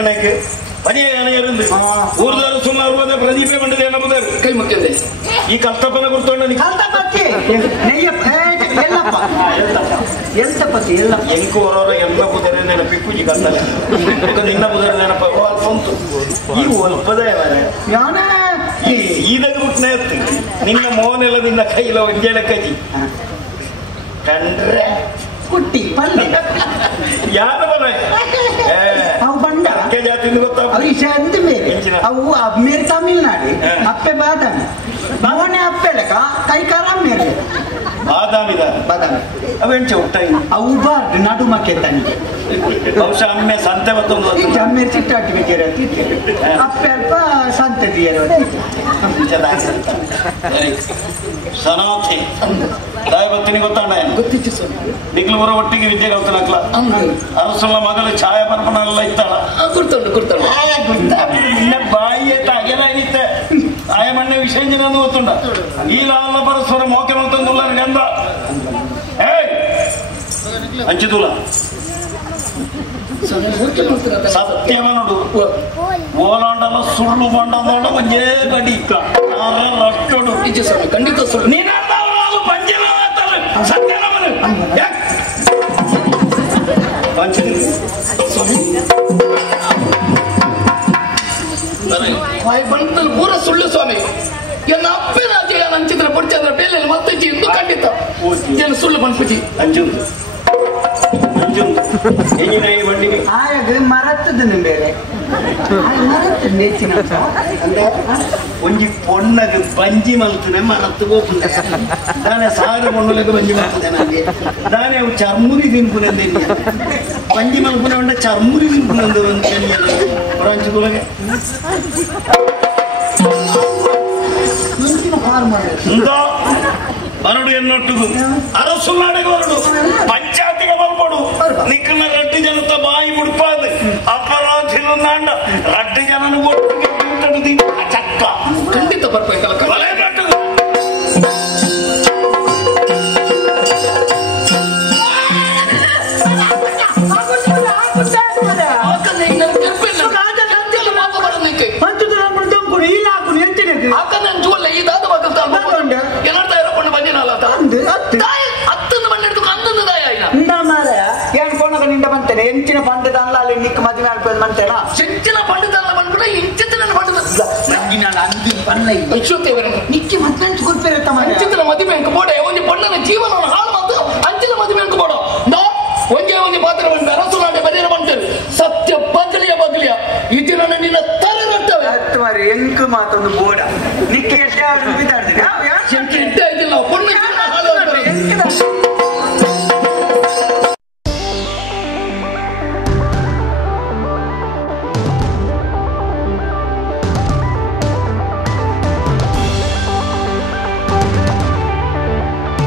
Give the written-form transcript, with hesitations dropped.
கணக்கு பனியான இருந்து ஊர்தார சுமார் பிரதீபே பண்றது என்ன புதர் கை முக்கியது ಈ ಕಲ್ತಪ್ಪನ ಗುರ್ತೊಂಡ ಕಲ್ತಪ್ಪಕ್ಕೆ ಎಂತಪತಿ ಎಲ್ಲ ಎಂಕೋರವರ ಎಲ್ಲ ಬುಧರೆ ನೆನಪಿಕ್ಕುಜಿ ಕಲ್ತಲೆ ನಿನ್ನ ಬುಧರೆ ನೆನಪ ಸ್ವಂತು ಈ ಒಲ್ಪದ ಈದಾಗ ಮುಟ್ನೆ ನಿನ್ನ ಮೋನೆಲ್ಲ ನಿನ್ನ ಕೈಲ ಒಂಜೇಳ ಕಜಿ ಕಂಡ್ರೆ ಕುಟ್ಟಿ ಪಲ್ಲೆ ಯಾರ ಬರ ಅವು ಬಂಡ ಜಾತಿ ಗೊತ್ತಾ ಅಂದ ಮೇಲೆ ಅವು ಮೇರೆ ತಮಿಳ್ನಾಡು ಅಪ್ಪೆ ಬಾದಾಮಿ ಮೋನೆ ಅಪ್ಪೆ ಲೆಕ್ಕ ಕೈ ಕಾರ ಮೇಲೆ ಬಾದಾಮಿ ಅವೆಂಚ ಉಟ್ಟಾಯಿ ಅವು ಬಾರ್ದು ನಡುಮಕ್ಕೆ ತನಿಗೆ ಬಹುಶಃ ಅಮ್ಮೆ ಸಂತೆ ಮತ್ತೊಂದು ಅಮ್ಮೆ ಚಿಟ್ಟಾಟಿಗೆ ಅಪ್ಪೆ ಅಲ್ಪ ಸಂತೆ ದಿಯರು ಸನಾಥೆ ದಾಯಬತ್ತಿನಿ ಗೊತ್ತಾಂಡ ಗೊತ್ತಿತ್ತು ಸರ್ ನಿಗ್ಲು ಊರ ಒಟ್ಟಿಗೆ ವಿದ್ಯೆ ಕಲ್ತನಕ್ಲ ಅರಸುಲ್ಲ ಮಗಳು ಛಾಯಾ ಬರ್ಪಣಲ್ಲ ಇತ್ತಾಳ ಗುರ್ತುಂಡು ನಿನ್ನ ಬಾಯಿ ಆಯ್ತು ಅಗೆಲಾಗಿತ್ತೆ ಆಯ ಮಣ್ಣೆ ವಿಷಯ ಗೊತ್ತುಂಡ ಈ ಲಾಲ ಪರಸ್ಪರ ಮೋಕೆ ಮಲ್ತಂದುಲ್ಲ ಗಂಧ ಹಂಚಿದುಲ್ಲ ಸತ್ಯವನುಡು ಓಲಾಂಡಲ ಸುಳ್ಳು ಬಂಡದೋಡ ಒಂದೇ ಬಡಿ ರಟ್ಟಡು ಖಂಡಿತ ಸುಳ್ಳು ಪಂಜಿನ ಸತ್ಯ ಪೂರ ಸುಳ್ಳು ಸ್ವಾಮಿ ಎನ್ನ ಅಪ್ಪನ ಅಜಯ ನಂಚಿದ್ರ ಪಡಿಸಿದ್ರ ಬೇಲೆ ಮತ್ತೆ ಇಂದು ಖಂಡಿತ ಏನು ಸುಳ್ಳು ಬಂದ್ಬಿಟ್ಟಿ ಅಂಜುಂದು ಆಯಾಗ ಮರತ್ತದನ್ನು ಬೇರೆ ಮರತ್ತದ ನೆಚ್ಚಿನ ಒಂಜಿ ಪೊಣ್ಣಗ ಬಂಜಿ ಮಲ್ತನೆ ಮರತ್ತು ಹೋಗ್ತದೆ ನಾನೇ ಸಾವಿರ ಪೊಣ್ಣುಲೆಗೆ ಬಂಜಿ ಮಲ್ತದೆ ನನಗೆ ನಾನೇ ಚರ್ಮುರಿ ತಿನ್ಪುನಂದೆ ಬಂಜಿ ಮಲ್ಪುನ ಉಂಡ ಚರ್ಮುರಿ ತಿನ್ಪುನಂದು ಪ್ರಾಂಚುಗಳಿಗೆ ಬರಡು ಎನ್ನೊಟ್ಟಿಗೂ ಅರಸು ನಾಡಿಗೆ ಹೊರಡು ಪಂಚಾಯತಿಗೆ ಬರ್ಬಡು ನಿಕ್ಕನ ರಡ್ಡು ಜನತ ಬಾಯಿ ಮುಡ್ಪಾದ ಅಪರಾಧಿಲು ನಾಂಡ ರಡ್ಡು ಜನನ ಒಟ್ಟಿಗೆ ಚಕ್ಕ ಖಂಡಿತ ಬರ್ಬೇಕಲ್ಲ ಕೊಲೆ ರಡ್ಡು ಎಂಚಿನ ಪಂಡದಲ್ಲ ಅಲ್ಲಿ ನಿಕ್ಕ ಮದುವೆ ಆಗ್ಬೋದು ಮಂತೇನಾ ಹೆಚ್ಚಿನ ಪಂಡದಲ್ಲ ಬಂದ್ಬಿಡ ಇಂಚಿನ ಪಂಡದ ನಿಕ್ಕಿ ಮತ್ತೆ ಗೊತ್ತಿರುತ್ತ ಅಂಚಿನ ಮದುವೆ ಅಂಕ ಬೋಡ ಒಂದು ಪಣ್ಣನ ಜೀವನ ಹಾಳು ಮಾತು ಅಂಚಿನ ಮದುವೆ ಅಂಕ ಬೋಡ ಒಂದೇ ಒಂದು ಪಾತ್ರ ಬಂದು ಅರಸು ನಾಡೆ ಬದಿರ ಬಂತರು ಸತ್ಯ ಬಗಲಿಯ ಇದು ನನ್ನ ನಿನ್ನ ತಲೆ ಬರ್ತವೆ ಹತ್ತುವರೆ ಎಂಕು ಮಾತೊಂದು ಬೋಡ ನಿಕ್ಕಿ ಎಷ್ಟೇ ಬಿದ್ದಾಡ್ತೀನಿ ಇಟ್ಟ ಇದ್ದಿಲ್ಲ ಪೊಣ್ಣ ಹಾಳು